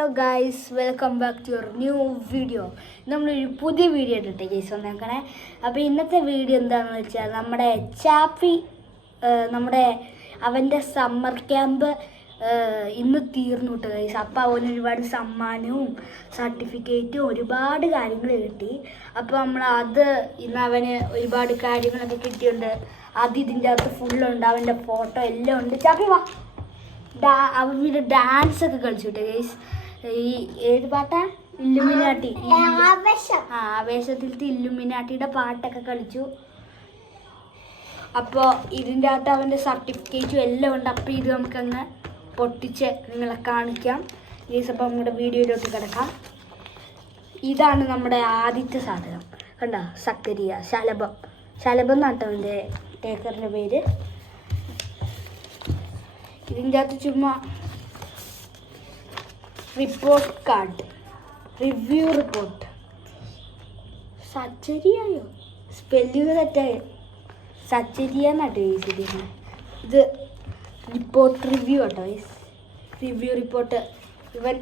Hello guys, welcome back to your new video. നമ്മളൊരു പുതിയ video ഇട്ടിട്ട് ഗൈസ് വന്നേക്കണേ. അപ്പോൾ ഇന്നത്തെ വീഡിയോ എന്താണെന്ന് വെച്ചാൽ നമ്മുടെ ചാപ്പി അവൻ്റെ സമ്മർ ക്യാമ്പ് ഇന്ന് തീർന്നു കിട്ടുക ഗൈസ്. അപ്പോൾ അവന് ഒരുപാട് സമ്മാനവും സർട്ടിഫിക്കറ്റും ഒരുപാട് കാര്യങ്ങൾ കിട്ടി. അപ്പോൾ അത് ഇന്ന് അവന് ഒരുപാട് കാര്യങ്ങളൊക്കെ കിട്ടിയിട്ടുണ്ട്. അത് ഇതിൻ്റെ അകത്ത് ഫുള്ളുണ്ട്, അവൻ്റെ ഫോട്ടോ എല്ലാം ഉണ്ട്. ചാപ്പി വാ, അവൻ്റെ ഡാൻസ് ഒക്കെ കളിച്ചു കിട്ടുക ഗൈസ്. ഈ ഏത് പാട്ടാ? ഇല്ലുമിനാട്ടി. ആവേശത്തിലത്തെ ഇല്ലുമിനാട്ടിയുടെ പാട്ടൊക്കെ കളിച്ചു. അപ്പോൾ ഇതിൻ്റെ അകത്ത് അവൻ്റെ സർട്ടിഫിക്കറ്റും എല്ലാം ഉണ്ട്. അപ്പോൾ ഇത് നമുക്കങ്ങ് പൊട്ടിച്ച് നിങ്ങളെ കാണിക്കാം ഗൈസ്. അപ്പോൾ നമ്മുടെ വീഡിയോയിലോട്ട് കിടക്കാം. ഇതാണ് നമ്മുടെ ആദ്യത്തെ സാധനം. കണ്ടോ? സക്കരിയ ശലഭം എന്നാട്ടോ അവൻ്റെ ടേക്കറിൻ്റെ പേര്. ഇതിൻ്റെ അകത്ത് ചുമ്മാ റിപ്പോർട്ട് കാർഡ്, റിവ്യൂ റിപ്പോർട്ട്. സച്ചരിയായോ? സ്പെല്ലിങ് തെറ്റായോ? സച്ചരിയാന്നാട്ടോ ഗൈസ്. ഇത് റിപ്പോർട്ട് റിവ്യൂ കേട്ടോ ഗൈസ്. Review report. ഇവൻ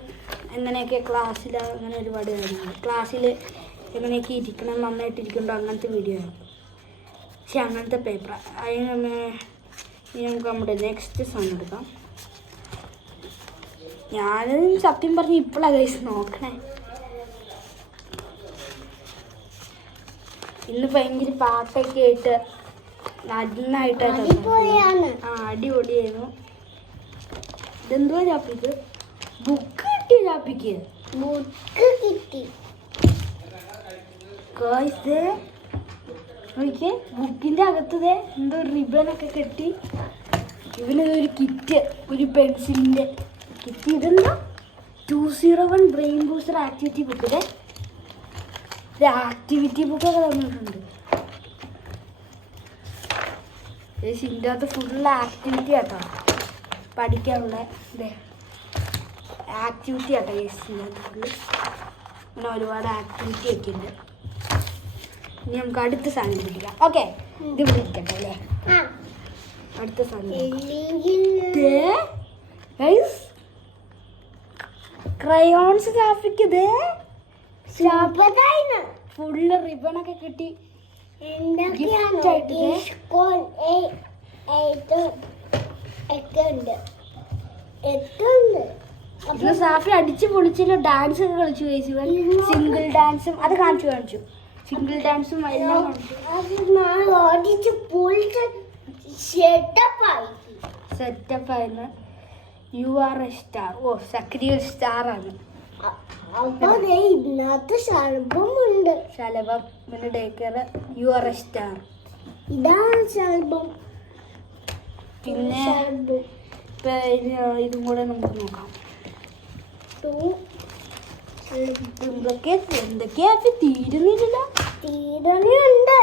എങ്ങനെയൊക്കെ ക്ലാസ്സിൽ അങ്ങനെ ഒരുപാട് കാര്യങ്ങൾ, ക്ലാസ്സിൽ എങ്ങനെയൊക്കെ ഇരിക്കണം, നന്നായിട്ട് ഇരിക്കണ്ടോ, അങ്ങനത്തെ വീഡിയോ ആണ്. പക്ഷെ അങ്ങനത്തെ പേപ്പർ. അതിന് നമുക്ക് നമ്മുടെ നെക്സ്റ്റ് സാധനം എടുക്കാം. ഞാനും സത്യം പറഞ്ഞ് ഇപ്പോഴാണ് ഗൈസ് നോക്കണേ. ഇന്ന് ഭയങ്കര പാട്ടൊക്കെ ആയിട്ട് നന്നായിട്ടാണ്. അടിപൊളിയായിരുന്നു. ഇതെന്തുവാ ചാപ്പിക്ക്? ബുക്ക് കിട്ടിയ ചാപ്പിക്ക്? ബുക്ക് കിട്ടി ഗൈസ്. നോക്കിയേ, ബുക്കിൻ്റെ അകത്തതേ എന്തോ റിബണൊക്കെ കെട്ടി. ഇവനൊരു കിറ്റ്, ഒരു പെൻസിലിൻ്റെ കിറ്റ്. ഇതെന്താ? 201 ബ്രെയിൻ ബൂസ്റ്റർ ആക്ടിവിറ്റി ബുക്കിലെ ഒരു ആക്ടിവിറ്റി ബുക്കൊക്കെ തന്നിട്ടുണ്ട്. ഇതിൻ്റെ അകത്ത് ഫുള്ള് ആക്ടിവിറ്റി ആട്ടോ, പഠിക്കാനുള്ള ആക്ടിവിറ്റി ആട്ടോ ഇതിൻ്റെ അകത്ത് ഫുള്ള്. അങ്ങനെ ഒരുപാട് ആക്ടിവിറ്റി ഒക്കെ ഉണ്ട്. ഇനി നമുക്ക് അടുത്ത സാധനം പിടിക്കാം. ഓക്കെ, ഇത് പിടിക്കട്ടെ അല്ലേ? അടുത്ത സാധനം ക്രയോൺസ്. ചാപ്പിക്ക് ഇത് ഫുള്ള് റിബണൊക്കെ കിട്ടി. സാഫി അടിച്ച് പൊളിച്ചില്ല. ഡാൻസ് ഒക്കെ കളിച്ചു കഴിച്ചു. സിംഗിൾ ഡാൻസും അത് കാണിച്ചു. സിംഗിൾ ഡാൻസും എല്ലാം സെറ്റപ്പായിരുന്നു. You are a star. ഓ, സക്രിയ സ്റ്റാർ ആണ്. ഇതിനകത്ത് ശലഭമുണ്ട്. ശലഭം പിന്നെ ഡേക്കർ. You are a star. ഇതാണ് ശലഭം. പിന്നെ ഇതും കൂടെ നമുക്ക് നോക്കാം. എന്തൊക്കെയാ തീരുന്നില്ല. തീരുന്നുണ്ട്.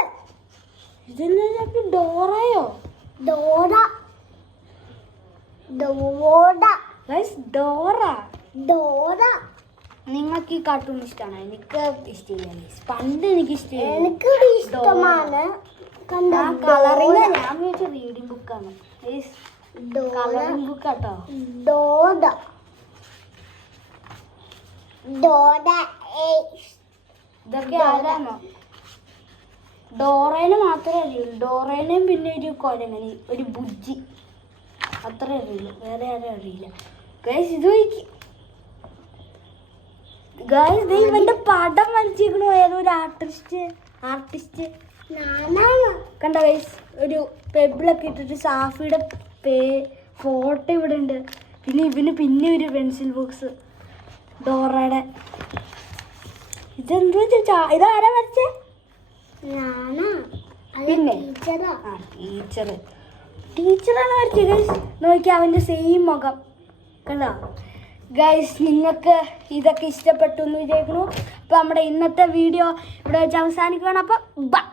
ഇതെന്താ ഡോറയോ? ഡോറ. നിങ്ങൾക്ക് ഈ കാർട്ടൂൺ ഇഷ്ടമാണോ? എനിക്ക് ഇഷ്ടമില്ല. പണ്ട് എനിക്ക് ഇഷ്ടമാണ്. കളറിങ് ഞാൻ ചോദിച്ച റീഡിങ് ബുക്കാണ്. കളറിങ് ബുക്ക് കേട്ടോ. ഇതൊക്കെ ആരാണോ? ഡോറേനെ മാത്രമേ അറിയുള്ളൂ. ഡോറേനെയും പിന്നെ ഒരു കൊരങ്ങനി, ഒരു ബുജ്ജി, അത്രേ അറിയുള്ളൂ. വേറെ ആരും അറിയില്ല ഗൈസ്. ഇത് ഗൈസ് ഇവന്റെ പടം വരച്ചിരിക്കണു. ഏതോ ഒരു ആർട്ടിസ്റ്റ് കണ്ട ഗൈസ്. ഒരു പെബിളൊക്കെ ഇട്ടിട്ട് സാഫിയുടെ ഫോട്ടോ ഇവിടെ ഉണ്ട്. പിന്നെ ഒരു പെൻസിൽ ബോക്സ് ഡോറയുടെ. ഇതെന്താ ചോദിച്ചാ? ഇതാരാ വരച്ചേ? പിന്നെ ടീച്ചറാണ് വരച്ചത് ഗൈസ്. നോക്കി അവൻ്റെ സെയിം മുഖം കണ്ടോ ഗൈസ്. നിങ്ങൾക്ക് ഇതൊക്കെ ഇഷ്ടപ്പെട്ടു എന്ന് വിചാരിക്കുന്നു. അപ്പോൾ നമ്മുടെ ഇന്നത്തെ വീഡിയോ ഇവിടെ വെച്ച് അവസാനിക്കുകയാണ്. അപ്പോൾ ബൈ.